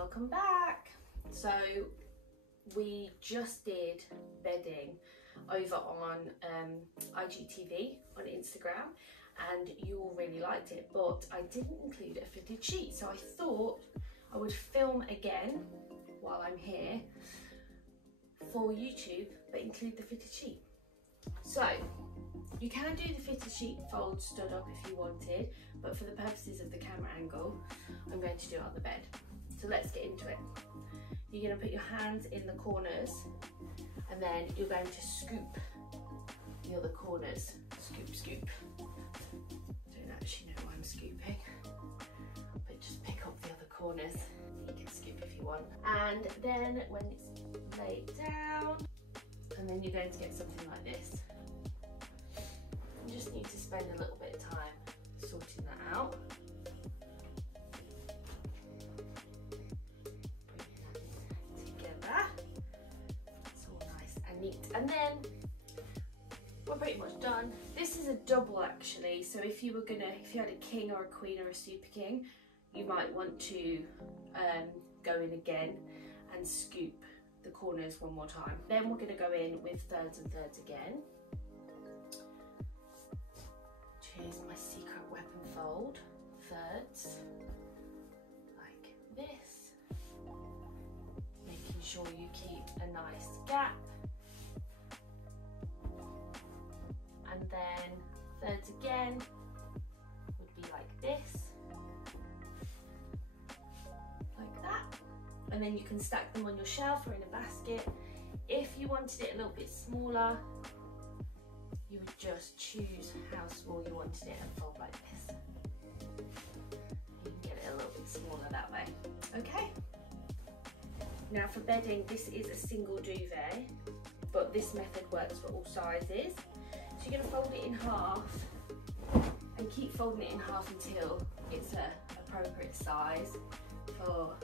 welcome back. So we just did bedding over on IGTV on Instagram and you all really liked it, but I didn't include a fitted sheet, so I thought I would film again while I'm here for YouTube but include the fitted sheet. So you can do the fitted sheet fold stood up if you wanted, but for the purposes of the camera angle I'm going to do it on the bed. So let's get into it. You're going to put your hands in the corners and then you're going to scoop the other corners. Scoop, scoop. Don't actually know why I'm scooping, but just pick up the other corners. You can scoop if you want. And then when it's laid down, and then you're going to get something like this. You just need to spend a little bit of time sorting that out. It's all nice and neat, and then we're pretty much done. This is a double actually, so if you had a king or a queen or a super king, you might want to go in again and scoop the corners one more time. Then we're going to go in with thirds and thirds again. Choose my secret weapon fold, thirds, like this. Making sure you keep a nice gap, and then thirds again would be like this, like that, and then you can stack them on your shelf or in a basket. If you wanted it a little bit smaller, you would just choose how small you wanted it and fold like this. You can get it a little bit smaller that way. Okay. Now for bedding, this is a single duvet, but this method works for all sizes. So you're going to fold it in half and keep folding it in half until it's an appropriate size for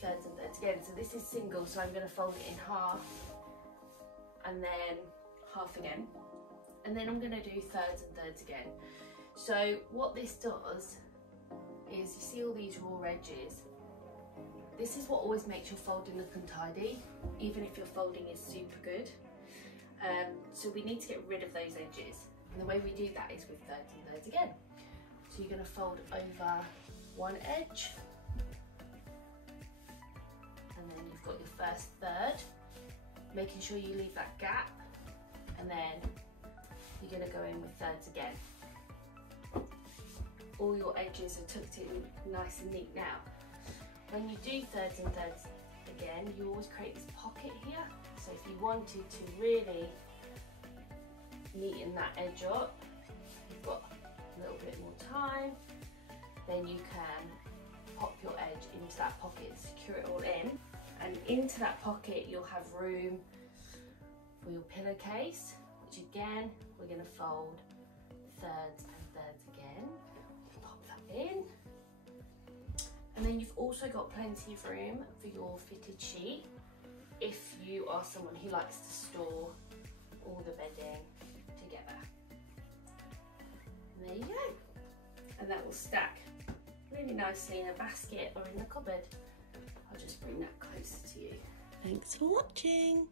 thirds and thirds again. So this is single, so I'm going to fold it in half and then half again. And then I'm going to do thirds and thirds again. So what this does is, you see all these raw edges? This is what always makes your folding look untidy, even if your folding is super good. So we need to get rid of those edges. And the way we do that is with thirds and thirds again. So you're going to fold over one edge. And then you've got your first third, making sure you leave that gap. And then you're going to go in with thirds again. All your edges are tucked in nice and neat now. When you do thirds and thirds again, you always create this pocket here. So if you wanted to really neaten that edge up, you've got a little bit more time, then you can pop your edge into that pocket, secure it all in, and into that pocket you'll have room for your pillowcase, which again, we're going to fold thirds and thirds again. Pop that in. And then you've also got plenty of room for your fitted sheet if you are someone who likes to store all the bedding together. And there you go. And that will stack really nicely in a basket or in the cupboard. I'll just bring that closer to you. Thanks for watching.